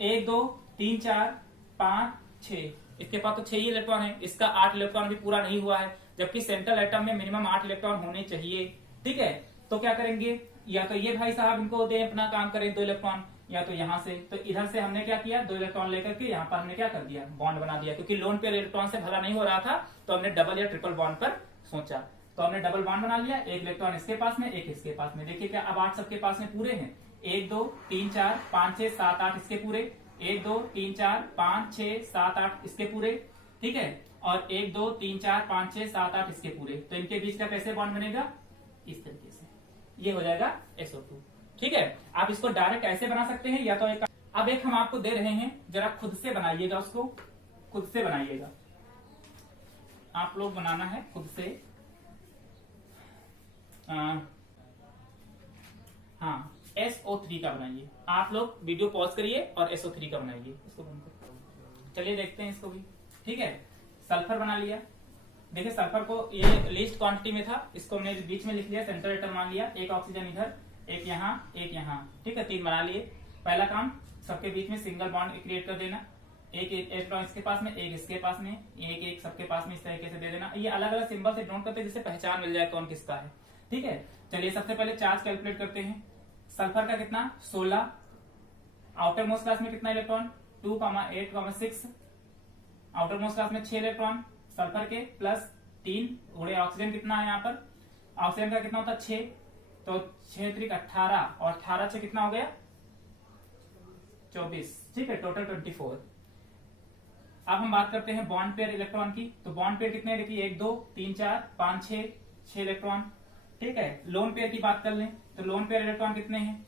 1 2 3 4 5 6, इसके पास तो 6 ही इलेक्ट्रॉन है, इसका 8 इलेक्ट्रॉन भी पूरा नहीं हुआ है, जबकि सेंट्रल एटम में मिनिमम 8 इलेक्ट्रॉन होने चाहिए। ठीक है, तो क्या करेंगे, या तो ये भाई साहब इनको दे, अपना काम करें 2 इलेक्ट्रॉन, या तो यहाँ से। तो इधर से हमने क्या किया, 2 इलेक्ट्रॉन लेकर के यहाँ पर हमने क्या कर दिया, बॉन्ड बना दिया। क्योंकि लोन पेयर इलेक्ट्रॉन से भरा नहीं हो रहा था तो हमने डबल या ट्रिपल बॉन्ड पर सोचा। तो हमने डबल बॉन्ड बना लिया, एक इलेक्ट्रॉन इसके पास में, एक इसके पास में। देखिए क्या अब 8 सबके पास में पूरे हैं, 1 2 3 4 5 6 7 8 इसके पूरे, 1 2 3 4 5 6 7 8 इसके पूरे, ठीक है। और 1 2 3 4 5 6 7 8 इसके पूरे। तो इनके बीच का कैसे बॉन्ड बनेगा, इस तरीके से, ये हो जाएगा SO2, ठीक है। आप इसको डायरेक्ट ऐसे बना सकते हैं या तो एक, अब एक हम आपको दे रहे हैं, जरा खुद से बनाइएगा, उसको खुद से बनाइएगा, आप लोग बनाना है खुद से। हाँ, SO3 का बनाइए आप लोग, वीडियो पॉज करिए और SO3 का बनाइए। इसको बंद करो, चलिए देखते हैं इसको भी, ठीक है। सल्फर बना लिया, देखिए सल्फर को ये लीस्ट क्वांटिटी में था, इसको हमने बीच में लिख लिया, सेंट्रल एटम मान लिया, एक ऑक्सीजन इधर, एक यहाँ, एक यहाँ, ठीक है, 3 बना लिए। पहला काम, सबके बीच में सिंगल बॉन्ड क्रिएट कर देना, एक इलेक्ट्रॉन इसके पास में, एक इसके पास में, एक एक सबके पास में, इस तरीके से दे देना। ये अलग अलग सिंबल से नोट करते हैं जिससे पहचान मिल जाए कौन किसका है, ठीक है। चलिए सबसे पहले चार्ज कैलकुलेट करते हैं। सल्फर का कितना, 16, आउटर मोस्ट क्लास में कितना इलेक्ट्रॉन, 2, 8, 6, आउटर मोस्ट क्लास में 6 इलेक्ट्रॉन सल्फर के, प्लस 3 थोड़े ऑक्सीजन कितना है यहाँ पर, ऑक्सीजन का कितना होता है 6, तो 6 त्रिक 18 और 18 से कितना हो गया 24, ठीक है, टोटल 24। अब हम बात करते हैं बॉन्ड पेयर इलेक्ट्रॉन की। तो बॉन्ड पेयर कितने देखिए, 1 2 3 4 5 6 इलेक्ट्रॉन, ठीक है। लोन पेयर की बात कर लें तो लोन पेयर इलेक्ट्रॉन कितने हैं,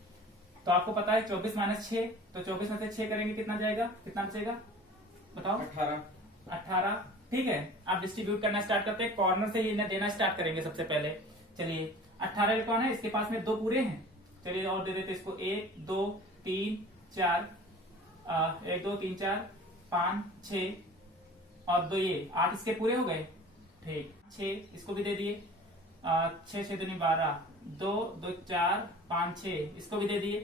तो आपको पता है 24 - 6, तो 24 में से 6 करेंगे कितना जाएगा, कितना बचेगा बताओ, 18, ठीक है। आप डिस्ट्रीब्यूट करना स्टार्ट करते हैं, कॉर्नर से ही इन्हें देना स्टार्ट करेंगे सबसे पहले। चलिए 18 इलेक्ट्रॉन है, इसके पास में 2 पूरे हैं, चलिए और दे देते इसको, 1 2 3 4 1 2 3 4 5 6 और 2 ये 8 इसके पूरे हो गए, ठीक। 6 इसको भी दे दिए, 6 6 दूनी 12, 2 2 4 5 6 इसको भी दे दिए।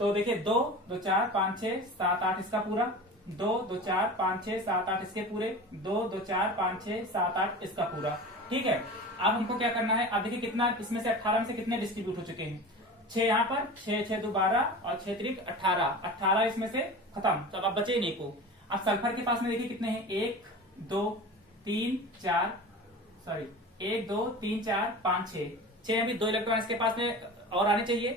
तो देखिए 2 2 4 5 6 7 8 इसका पूरा, 2 2 4 5 6 7 8 इसके पूरे, 2 2 4 5 6 7 8 इसका पूरा, ठीक है। अब हमको क्या करना है, अब देखिए कितना इसमें से 18 में से कितने डिस्ट्रीब्यूट हो चुके हैं, 6 यहाँ पर, 6 6 2 12 और 6 त्रिक 18 इसमें से खत्म, तो अब बचे ही नहीं को। अब सल्फर के पास में देखिए कितने हैं, 1 2 3 4 सॉरी 1 2 3 4 5 6 अभी 2 इलेक्ट्रॉन इसके पास में और आने चाहिए।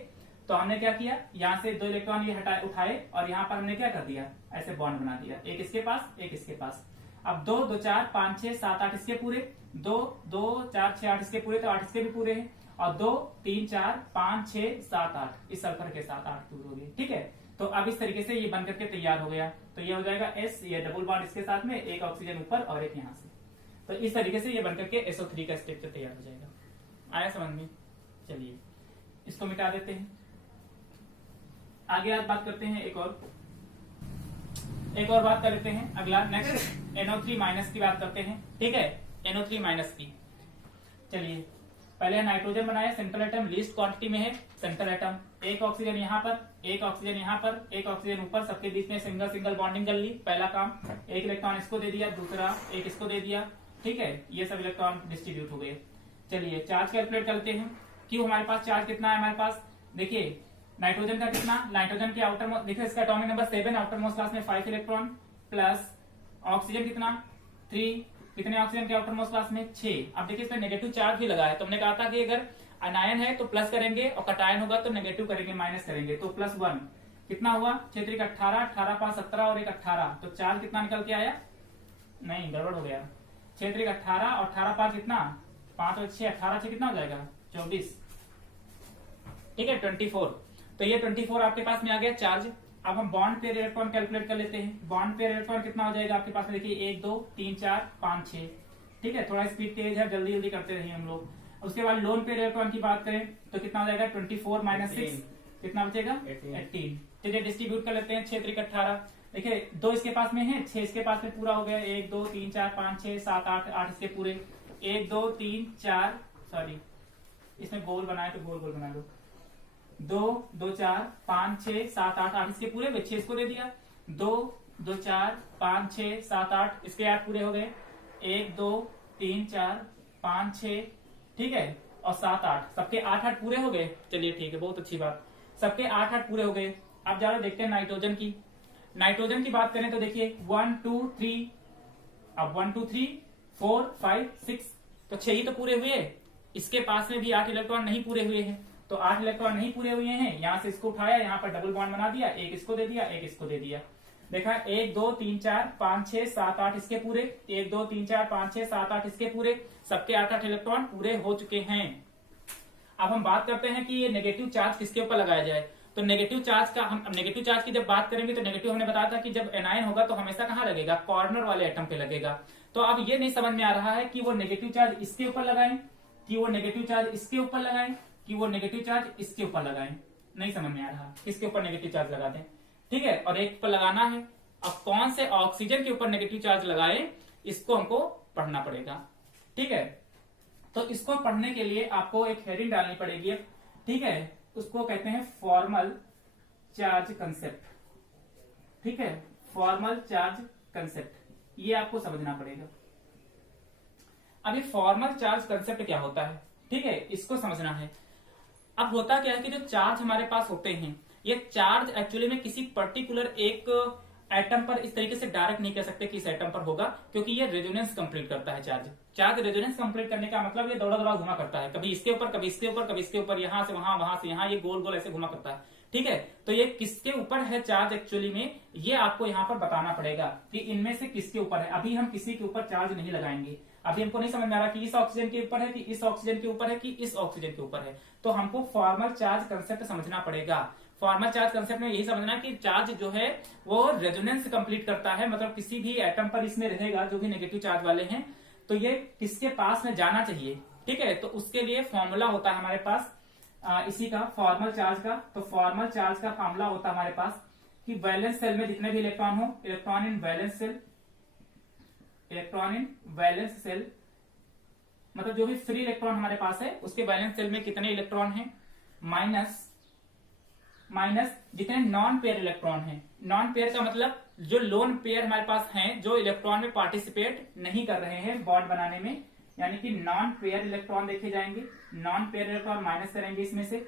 तो हमने क्या किया, यहाँ से 2 इलेक्ट्रॉन ये हटाए उठाए और यहाँ पर हमने क्या कर दिया, ऐसे बॉन्ड बना दिया, एक इसके पास एक इसके पास। अब 2 2 4 5 6 7 8 इसके पूरे, 2 2 4 6 8 इसके पूरे, तो 8 इसके भी पूरे हैं, और 2 3 4 5 6 7 8 इस सल्फर के साथ 8 दूर हो गए, ठीक है। तो अब इस तरीके से ये बनकर के तैयार हो गया। तो ये हो जाएगा S, ये डबल बॉन्ड इसके साथ में, एक ऑक्सीजन ऊपर और एक यहाँ से। तो इस तरीके से ये बनकर के SO3 का स्ट्रक्चर तैयार हो जाएगा। आया समझ में? चलिए इसको मिटा देते हैं, आगे आज बात करते हैं, एक और बात कर लेते हैं। अगला नेक्स्ट NO3- की बात करते हैं, ठीक है, NO3- की। चलिए पहले नाइट्रोजन बनाया, सेंट्रल एटम लीस्ट क्वांटिटी में है, सेंट्रल एटम, एक ऑक्सीजन यहाँ पर, एक ऑक्सीजन यहाँ पर, एक ऑक्सीजन ऊपर, सबके बीच में सिंगल सिंगल बॉन्डिंग कर ली। पहला काम, एक इलेक्ट्रॉन इसको दे दिया, दूसरा एक इसको दे दिया, ठीक है, ये सब इलेक्ट्रॉन डिस्ट्रीब्यूट हो गए। चलिए चार्ज कैलकुलेट करते हैं, क्यों हमारे पास चार्ज कितना है, हमारे पास देखिए नाइट्रोजन का कितना, नाइट्रोजन के आउटर मोस्ट, देखिए इसका atomic number 7, outer most class में 5 इलेक्ट्रॉन, प्लस ऑक्सीजन कितना 3, कितने ऑक्सीजन के आउटर मोस्ट क्लास में 6। अब देखिए इसमें नेगेटिव चार्ज भी लगा है, तो हमने कहा था कि अगर अनायन है तो प्लस करेंगे और कटायन होगा तो नेगेटिव करेंगे, माइनस करेंगे, तो +1 कितना हुआ, 6 3 18, 18 5 17 और एक 18, तो चार्ज कितना निकल के आया, नहीं गड़बड़ हो गया, 6 3 18 और 18 5 कितना, 5 और 6 18 से कितना हो जाएगा 24, ठीक है 24। तो ये 24 आपके पास में आ गया चार्ज। अब हम बॉन्ड पेयर इलेक्ट्रॉन कैलकुलेट कर लेते हैं। बॉन्ड पेयर इलेक्ट्रॉन कितना हो जाएगा आपके पास में, देखिए 1 2 3 4 5 6, ठीक है, थोड़ा स्पीड तेज है, जल्दी जल्दी करते रहिए हम लोग। उसके बाद लोन पेयर इलेक्ट्रॉन की बात करें तो कितना हो जाएगा, 24 - 6 कितना बचेगा 18। चलिए डिस्ट्रीब्यूट कर लेते हैं, 6 3 18, देखिये 2 इसके पास में है, 6 इसके पास में पूरा हो गया, 1 2 3 4 5 6 7 8 8 इसके पूरे, 1 2 3 4 सॉरी इसमें गोल बनाए तो गोल गोल बना लो, 2 2 4 5 6 7 8 8 इसके पूरे, 6 इसको दे दिया, 2 2 4 5 6 7 8 इसके 8 पूरे हो गए, 1 2 3 4 5 6, ठीक है, और 7 8 सबके 8 8 पूरे हो गए। चलिए ठीक है, बहुत अच्छी बात, सबके 8 8 पूरे हो गए। अब जा रहे देखते हैं नाइट्रोजन की। नाइट्रोजन की बात करें तो देखिए 1 2 3, अब 1 2 3 4 5 6, तो 6 ही तो पूरे हुए। इसके पास में भी 8 इलेक्ट्रॉन नहीं पूरे हुए हैं, तो 8 इलेक्ट्रॉन नहीं पूरे हुए हैं, यहां से इसको उठाया, यहाँ पर डबल बॉन्ड बना दिया, एक इसको दे दिया, एक इसको दे दिया। देखा 1 2 3 4 5 6 7 8 इसके पूरे, 1 2 3 4 5 6 7 8 इसके पूरे, सबके 8 इलेक्ट्रॉन पूरे हो चुके हैं। अब हम बात करते हैं कि ये नेगेटिव चार्ज किसके ऊपर लगाया जाए। तो नेगेटिव चार्ज का हम नेगेटिव चार्ज की जब बात करेंगे तो नेगेटिव हमने बताया था कि जब एनायन होगा तो हमेशा कहाँ लगेगा, कॉर्नर वाले एटम पे लगेगा। तो अब ये नहीं समझ में आ रहा है कि वो नेगेटिव चार्ज इसके ऊपर लगाएं, कि वो नेगेटिव चार्ज इसके ऊपर लगाएं, कि वो नेगेटिव चार्ज इसके ऊपर लगाएं। नहीं समझ में आ रहा किसके ऊपर नेगेटिव चार्ज लगाते हैं, ठीक है, और एक पर लगाना है। अब कौन से ऑक्सीजन के ऊपर नेगेटिव चार्ज लगाए, इसको हमको पढ़ना पड़ेगा, ठीक है। तो इसको पढ़ने के लिए आपको एक हेडिंग डालनी पड़ेगी, ठीक है, उसको कहते हैं फॉर्मल चार्ज कंसेप्ट, ठीक है, फॉर्मल चार्ज कंसेप्ट, ये आपको समझना पड़ेगा। अभी फॉर्मल चार्ज कंसेप्ट क्या होता है, ठीक है, इसको समझना है। अब होता क्या है कि जो चार्ज हमारे पास होते हैं, ये चार्ज एक्चुअली में किसी पर्टिकुलर एक एटम पर इस तरीके से डायरेक्ट नहीं कह सकते कि इस एटम पर होगा, क्योंकि ये रेजोनेंस कंप्लीट करता है। चार्ज रेजोनेंस कंप्लीट करने का मतलब ये दौड़ा दौड़ा घुमा करता है, कभी इसके ऊपर कभी इसके ऊपर कभी इसके ऊपर, यहां से वहां वहां से यहां, ये गोल गोल ऐसे घुमा करता है, ठीक है। तो ये किसके ऊपर है चार्ज एक्चुअली में, ये आपको यहाँ पर बताना पड़ेगा कि इनमें से किसके ऊपर है। अभी हम किसी के ऊपर चार्ज नहीं लगाएंगे, अभी हमको नहीं समझ में आ रहा कि इस ऑक्सीजन के ऊपर है कि इस ऑक्सीजन के ऊपर है कि इस ऑक्सीजन के ऊपर है, तो हमको फॉर्मल चार्ज कंसेप्ट समझना पड़ेगा। फॉर्मल चार्ज कंसेप्ट में यही समझना कि चार्ज जो है वो रेजोनेंस कंप्लीट करता है, मतलब किसी भी एटम पर इसमें रहेगा जो भी नेगेटिव चार्ज वाले हैं, तो ये किसके पास में जाना चाहिए, ठीक है। तो उसके लिए फॉर्मूला होता है हमारे पास इसी का, फॉर्मल चार्ज का। तो फॉर्मल चार्ज का फॉर्मूला होता है हमारे पास कि वैलेंस सेल में जितने भी इलेक्ट्रॉन हो, electron in valence shell, electron in valence shell, मतलब जो भी फ्री इलेक्ट्रॉन हमारे पास है उसके वैलेंस सेल में कितने इलेक्ट्रॉन हैं, माइनस जितने नॉन पेयर इलेक्ट्रॉन हैं। नॉन पेयर का मतलब जो लोन पेयर हमारे पास हैं, जो इलेक्ट्रॉन में पार्टिसिपेट नहीं कर रहे हैं बॉन्ड बनाने में, यानी कि नॉन पेयर इलेक्ट्रॉन देखे जाएंगे। नॉन पेयर इलेक्ट्रॉन माइनस करेंगे इसमें से,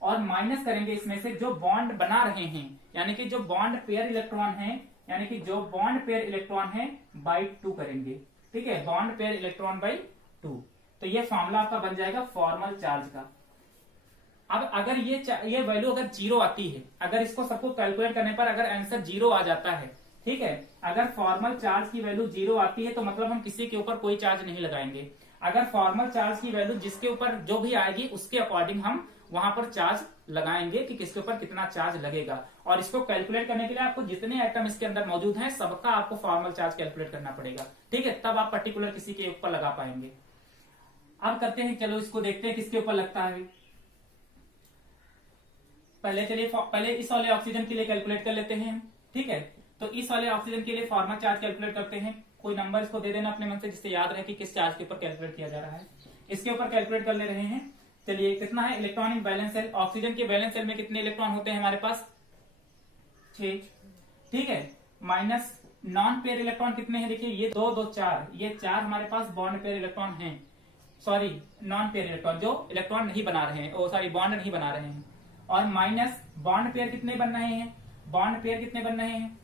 और माइनस करेंगे इसमें से जो बॉन्ड बना रहे हैं, यानी कि जो बॉन्ड पेयर इलेक्ट्रॉन है, यानी कि जो बॉन्ड पेयर इलेक्ट्रॉन है बाई 2 करेंगे, ठीक है, बॉन्ड पेयर इलेक्ट्रॉन बाई 2। तो ये फॉर्मूला आपका बन जाएगा फॉर्मल चार्ज का। अब अगर ये वैल्यू अगर 0 आती है, अगर इसको सबको कैलकुलेट करने पर अगर आंसर 0 आ जाता है, ठीक है, अगर फॉर्मल चार्ज की वैल्यू 0 आती है तो मतलब हम किसी के ऊपर कोई चार्ज नहीं लगाएंगे। अगर फॉर्मल चार्ज की वैल्यू जिसके ऊपर जो भी आएगी उसके अकॉर्डिंग हम वहां पर चार्ज लगाएंगे कि किसके ऊपर कितना चार्ज लगेगा। और इसको कैलकुलेट करने के लिए आपको जितने एटम इसके अंदर मौजूद हैं सबका आपको फॉर्मल चार्ज कैलकुलेट करना पड़ेगा, ठीक है, तब आप पर्टिकुलर किसी के ऊपर लगा पाएंगे। अब करते हैं, चलो इसको देखते हैं किसके ऊपर लगता है। पहले इस वाले ऑक्सीजन के लिए कैलकुलेट कर लेते हैं, ठीक है। तो इस वाले ऑक्सीजन के लिए फॉर्मल चार्ज कैलकुलेट करते हैं। कोई नंबर इसको दे देना अपने मन से जिससे याद रहे कि किस चार्ज के ऊपर कैलकुलेट किया जा रहा है। इसके ऊपर कैलकुलेट कर ले रहे हैं। चलिए कितना है, electron in valence shell, oxygen के वैलेंस सेल में कितने इलेक्ट्रॉन होते हैं हमारे पास, 6, ठीक है, माइनस नॉन पेयर इलेक्ट्रॉन कितने हैं, देखिए ये 2 2 4, ये 4 हमारे पास बॉन्ड पेयर इलेक्ट्रॉन हैं, सॉरी नॉन पेयर इलेक्ट्रॉन जो इलेक्ट्रॉन नहीं बना रहे हैं, ओ सॉरी बॉन्ड नहीं बना रहे हैं, और माइनस बॉन्ड पेयर कितने बन रहे हैं, बॉन्ड पेयर कितने बन रहे हैं,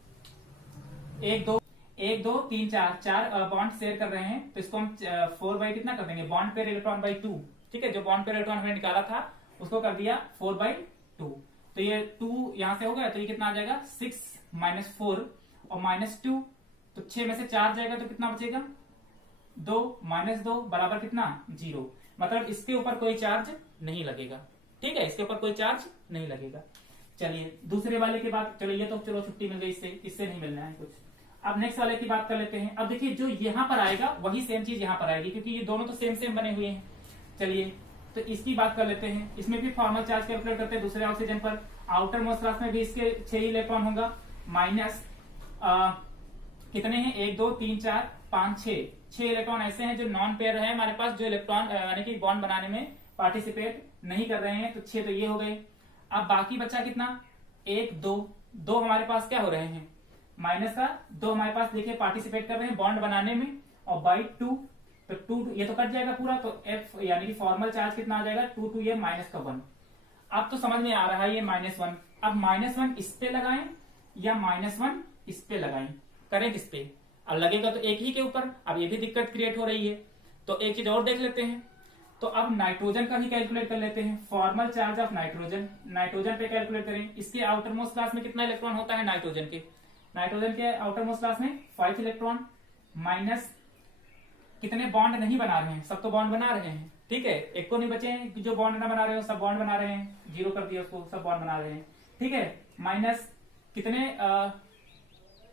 1 2 3 4 बॉन्ड शेयर कर रहे हैं, तो इसको हम 4 बाई कितना कर देंगे, बॉन्ड पेयर इलेक्ट्रॉन बाई 2, ठीक है, जो बॉन्ड पेयर इलेक्ट्रॉन हमने निकाला था उसको कर दिया 4 बाई 2, तो ये 2 यहां से हो गया, तो ये कितना आ जाएगा 6 माइनस 4 और माइनस 2, तो 6 में से 4 जाएगा तो कितना बचेगा 2 माइनस 2 बराबर कितना 0, मतलब इसके ऊपर कोई चार्ज नहीं लगेगा, ठीक है, इसके ऊपर कोई चार्ज नहीं लगेगा। चलिए दूसरे वाले की बात, चलो ये तो चलो छुट्टी मिल गई, इससे नहीं मिलना है कुछ। अब नेक्स्ट वाले की बात कर लेते हैं। अब देखिए जो यहाँ पर आएगा वही सेम चीज यहाँ पर आएगी, क्योंकि ये दोनों तो सेम सेम बने हुए हैं। चलिए तो इसकी बात कर लेते हैं। इसमें भी फॉर्मल चार्ज कैलकुलेट करते हैं दूसरे ऑक्सीजन पर। आउटर मोस्ट क्लास में भी इसके 6 इलेक्ट्रॉन होगा, माइनस कितने हैं 1 2 3 4 5 6 इलेक्ट्रॉन ऐसे हैं जो नॉन पेयर है हमारे पास, जो इलेक्ट्रॉन यानी कि बॉन्ड बनाने में पार्टिसिपेट नहीं कर रहे हैं, तो 6 तो ये हो गए। अब बाकी बचा कितना 1 2 हमारे पास क्या हो रहे हैं माइनस का 2 हमारे पास देखिए पार्टिसिपेट कर रहे हैं बॉन्ड बनाने में, और बाई 2 तो 2 ये तो कट जाएगा पूरा, तो एफ यानी कि फॉर्मल चार्ज कितना आ जाएगा 2 2 ये माइनस का 1। अब तो समझ में आ रहा है ये -1 अब -1 इस पे लगाएं या -1 इस पे लगाएं, करें किस पे? अब लगेगा तो एक ही के ऊपर। अब ये भी दिक्कत क्रिएट हो रही है, तो एक चीज और देख लेते हैं। तो अब नाइट्रोजन का भी कैलकुलेट कर लेते हैं। Formal charge of nitrogen, nitrogen पे कैलकुलेट करें। इसके आउटर मोस्ट क्लास में कितना इलेक्ट्रॉन होता है नाइट्रोजन के? नाइट्रोजन के आउटर मोस्ट क्लास में 5 इलेक्ट्रॉन, माइनस कितने बॉन्ड नहीं बना रहे हैं, सब तो बॉन्ड बना रहे हैं, ठीक है। एक को नहीं बचे हैं जो बॉन्ड ना बना रहे हो, सब बॉन्ड बना रहे हैं, 0 कर दिया उसको, सब बॉन्ड बना रहे हैं, ठीक है। माइनस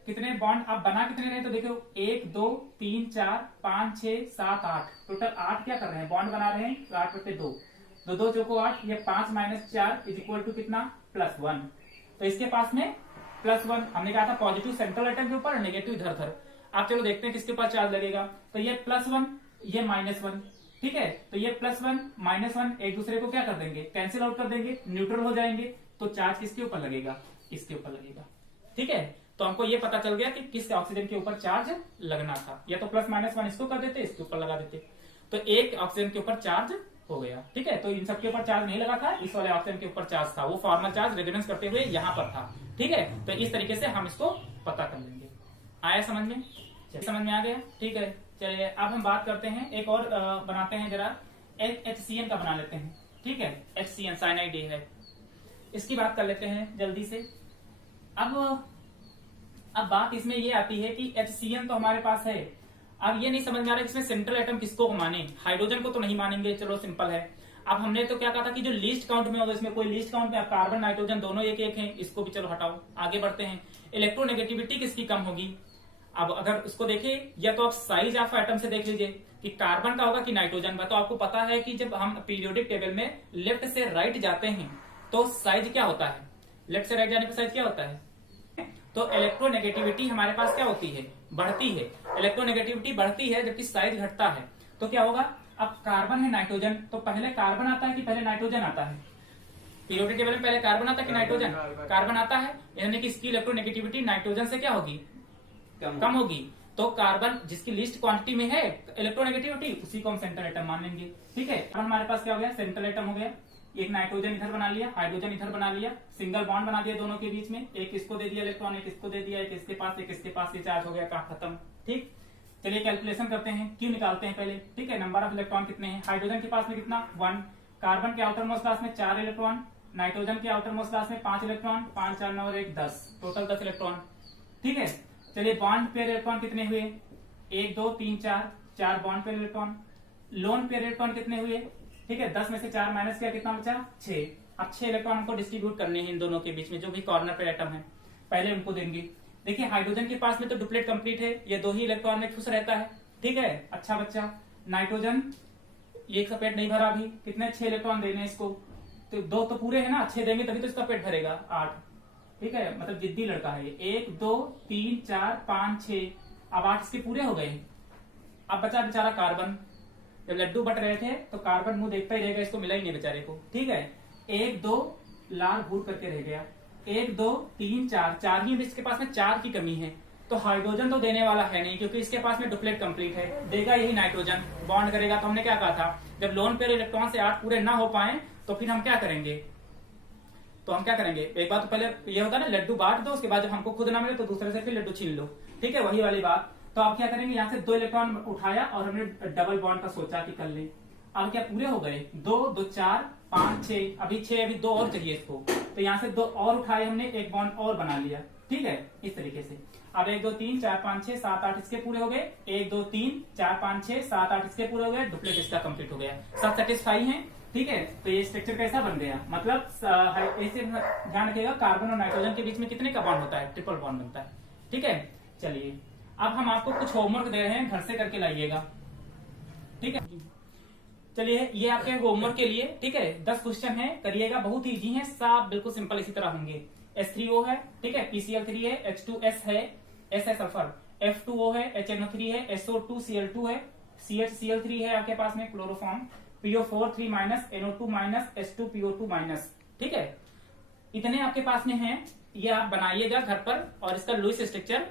कितने बॉन्ड आप बना कितने रहे? तो देखो 1 2 3 4 5 6 7 8, टोटल 8 क्या कर रहे हैं? बॉन्ड बना रहे हैं। 8/2, 2 2 चौको 8, ये 5 - 4 इज इक्वल टू कितना? +1। तो इसके पास में +1, हमने कहा था पॉजिटिव सेंट्रल एटम के ऊपर और नेगेटिव इधर उधर। आप चलो देखते हैं किसके पास चार्ज लगेगा। तो ये +1, ये -1, ठीक है। तो ये +1 -1 एक दूसरे को क्या कर देंगे? कैंसिल आउट कर देंगे, न्यूट्रल हो जाएंगे। तो चार्ज किसके ऊपर लगेगा? इसके ऊपर लगेगा, ठीक है। तो हमको ये पता चल गया कि किस ऑक्सीजन के ऊपर चार्ज लगना था। या तो +-1 इसको कर देते, इसके ऊपर लगा देते, तो एक ऑक्सीजन के ऊपर चार्ज हो गया, ठीक है। तो इन सब के ऊपर चार्ज नहीं लगा था, इस वाले ऑक्सीजन के ऊपर चार्ज था। वो फॉर्मल चार्ज रेजोनेंस करते हुए यहाँ पर था, ठीक है। तो इस तरीके से हम इसको पता कर लेंगे। आया समझ में? समझ में आ गया, ठीक है। चलिए अब हम बात करते हैं, एक और बनाते हैं जरा, HCN का बना लेते हैं, ठीक है। HCN साइनाइड है, इसकी बात कर लेते हैं जल्दी से। अब बात इसमें ये आती है कि HCN तो हमारे पास है। अब ये नहीं समझ में आ रहा है इसमें सेंट्रल एटम किसको माने? हाइड्रोजन को तो नहीं मानेंगे, चलो सिंपल है। अब हमने तो क्या कहा था कि जो लीस्ट काउंट में होगा, इसमें कोई लीस्ट काउंट में कार्बन नाइट्रोजन दोनों एक एक है, इसको भी चलो हटाओ, आगे बढ़ते हैं। इलेक्ट्रोनेगेटिविटी किसकी कम होगी? अब अगर उसको देखें, या तो आप साइज ऑफ एटम से देख लीजिए कि कार्बन का होगा कि नाइट्रोजन का। तो आपको पता है कि जब हम पीरियोडिक टेबल में लेफ्ट से राइट जाते हैं तो साइज क्या होता है? लेफ्ट से राइट जाने पर साइज क्या होता है? तो इलेक्ट्रोनेगेटिविटी हमारे पास क्या होती है? बढ़ती है। इलेक्ट्रोनेगेटिविटी बढ़ती है जबकि साइज घटता है। तो क्या होगा? अब कार्बन है नाइट्रोजन, तो पहले कार्बन आता है कि पहले नाइट्रोजन आता है? पीरियोडिक टेबल में पहले कार्बन आता है कि नाइट्रोजन? कार्बन आता है, यानी कि इसकी इलेक्ट्रोनेगेटिविटी नाइट्रोजन से क्या होगी? कम होगी। तो कार्बन जिसकी लिस्ट क्वांटिटी में है इलेक्ट्रोनेगेटिविटी, उसी को हम सेंट्रल एटम मान लेंगे, ठीक है। अब हमारे पास क्या हो गया? सेंट्रल एटम हो गया। एक नाइट्रोजन इधर बना लिया, हाइड्रोजन इधर बना लिया, सिंगल बॉन्ड बना दिया दोनों के बीच में, एक इसको दे दिया इलेक्ट्रॉन, एक इसको दे दिया, एक इसके पास, एक इसके पास, ये चार्ज हो गया, काम खत्म, ठीक। चलिए कैलकुलेशन करते हैं, क्यों निकालते हैं पहले, ठीक है। नंबर ऑफ इलेक्ट्रॉन कितने हैं? हाइड्रोजन के पास में कितना? 1। कार्बन के आउटर मोस्ट क्लास में 4 इलेक्ट्रॉन, नाइट्रोजन के आउटर मोस्ट क्लास में 5 इलेक्ट्रॉन, 5 4 9 1 10, टोटल 10 इलेक्ट्रॉन, ठीक है। चलिए बॉन्ड पेयर इलेक्ट्रॉन कितने हुए? 1 2 3 4 bond pair electron. Lone pair electron कितने हुए? ठीक है, 10 में से 4 माइनस किया, कितना बचा? 6। अब 6 इलेक्ट्रॉन हमको डिस्ट्रीब्यूट करने हैं इन दोनों के बीच में, जो भी कॉर्नर पे एटम है पहले उनको देंगे। देखिए हाइड्रोजन के पास में तो डुप्लेट कंप्लीट है, ये 2 ही इलेक्ट्रॉन में खुश रहता है, ठीक है, अच्छा बच्चा। नाइट्रोजन ये इसका पेट नहीं भरा अभी, कितने? 6 इलेक्ट्रॉन देने इसको, तो 2 तो पूरे है ना, 6 देंगे तभी तो इसका पेट भरेगा, 8, ठीक है। मतलब जिद्दी लड़का है ये। 1 2 3 4 5 6, अब 8 इसके पूरे हो गए। अब बचा बेचारा कार्बन। जब लड्डू बट रहे थे तो कार्बन मुंह देखता ही रहेगा, इसको मिला ही नहीं बेचारे को, ठीक है। 1 2 लाल भूर करके रह गया, 1 2 3 4 ही इसके पास में 4 की कमी है। तो हाइड्रोजन तो देने वाला है नहीं, क्योंकि इसके पास में डुप्लेट कंप्लीट है, देगा यही नाइट्रोजन, बॉन्ड करेगा। तो हमने क्या कहा था, जब लोन पेयर इलेक्ट्रॉन से 8 पूरे ना हो पाए तो फिर हम क्या करेंगे? तो हम क्या करेंगे, एक बात तो पहले ये होता है ना, लड्डू बांट दो, उसके बाद जब हमको खुद ना मिले तो दूसरे से फिर लड्डू छीन लो, ठीक है, वही वाली बात। तो अब क्या करेंगे, यहाँ से 2 इलेक्ट्रॉन उठाया और हमने डबल बॉन्ड का सोचा कि कर ले। अब क्या पूरे हो गए? 2 2 4 5 6, अभी 6, अभी 2 और चाहिए इसको, तो यहाँ से 2 और उठाए हमने, एक बॉन्ड और बना लिया, ठीक है, इस तरीके से। अब 1 2 3 4 5 6 7 8 इसके पूरे हो गए, 1 2 3 4 5 6 7 8 इसके पूरे हो गए, डुप्लेट इसका कंप्लीट हो गया, सब सेटिस्फाई है, ठीक है। तो ये स्ट्रक्चर कैसा बन गया, मतलब ऐसे ध्यान रखिएगा, कार्बन और नाइट्रोजन के बीच में कितने का बॉन्ड होता है? ट्रिपल बॉन्ड बनता है, ठीक है। चलिए अब हम आपको कुछ होमवर्क दे रहे हैं, घर से करके लाइएगा, ठीक है। चलिए ये आपके होमवर्क के लिए, ठीक है, 10 क्वेश्चन है, करिएगा, बहुत ही इजी है, सब बिल्कुल सिंपल इसी तरह होंगे। H3O है, ठीक है, PCl3 है, H2S है, S है सल्फर, F2O है, HNO3 है, SO2Cl2 है, CHCl3 है आपके पास में chloroform, PO4 3 minus, NO2 minus, H2PO2 minus, ठीक है। इतने आपके पास में हैं, ये आप बनाइएगा घर पर और इसका लुईस स्ट्रक्चर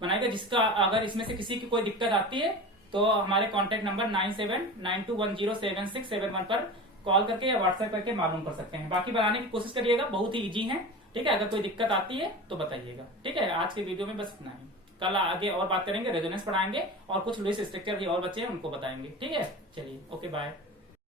बनाएगा। जिसका अगर इसमें से किसी की कोई दिक्कत आती है तो हमारे कॉन्टेक्ट नंबर 9792107671 पर कॉल करके या व्हाट्सएप करके मालूम कर सकते हैं। बाकी बनाने की कोशिश करिएगा, बहुत ही इजी है ठीक है, अगर कोई दिक्कत आती है तो बताइएगा। ठीक है, आज के वीडियो में बस इतना ही। कल आगे और बात करेंगे, रेजोनेंस पढ़ाएंगे और कुछ लुईस स्ट्रक्चर के और बच्चे हैं उनको बताएंगे। ठीक है, चलिए, ओके, बाय।